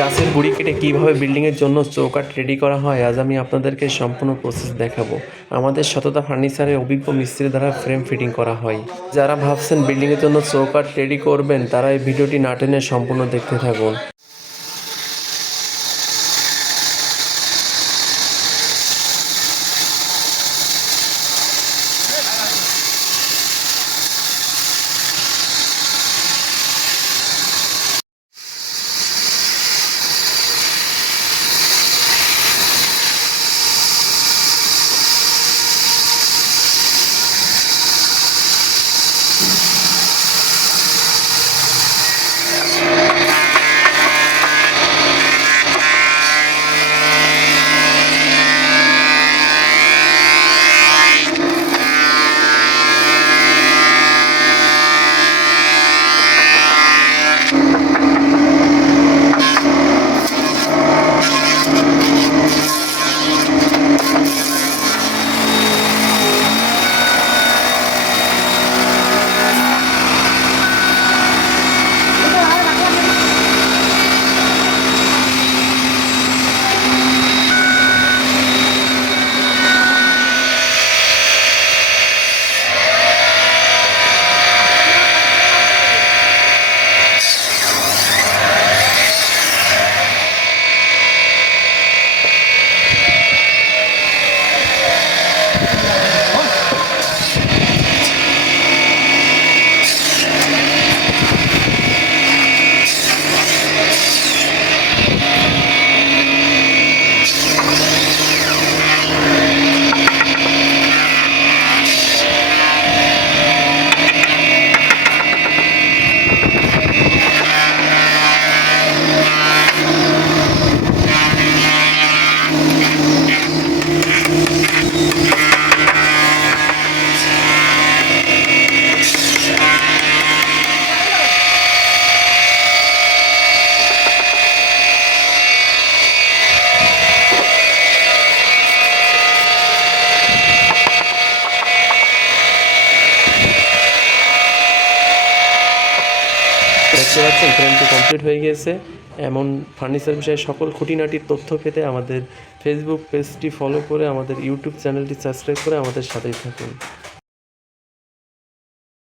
গাছের গুড়ি কেটে কীভাবে বিল্ডিংয়ের জন্য চৌকাঠ রেডি করা হয়, আজ আমি আপনাদেরকে সম্পূর্ণ প্রসেস দেখাবো। আমাদের সততা ফার্নিচারে অভিজ্ঞ মিস্ত্রি দ্বারা ফ্রেম ফিটিং করা হয়। যারা ভাবছেন বিল্ডিংয়ের জন্য চৌকাঠ রেডি করবেন, তারা এই ভিডিওটি না টেনে সম্পূর্ণ দেখতে থাকুন। দেখতে পাচ্ছেন ফ্রেমটি কমপ্লিট হয়ে গিয়েছে এমন ফার্নিচার বিষয়ে সকল খুঁটিনাটির তথ্য পেতে আমাদের ফেসবুক পেজটি ফলো করে, আমাদের ইউটিউব চ্যানেলটি সাবস্ক্রাইব করে আমাদের সাথেই থাকুন।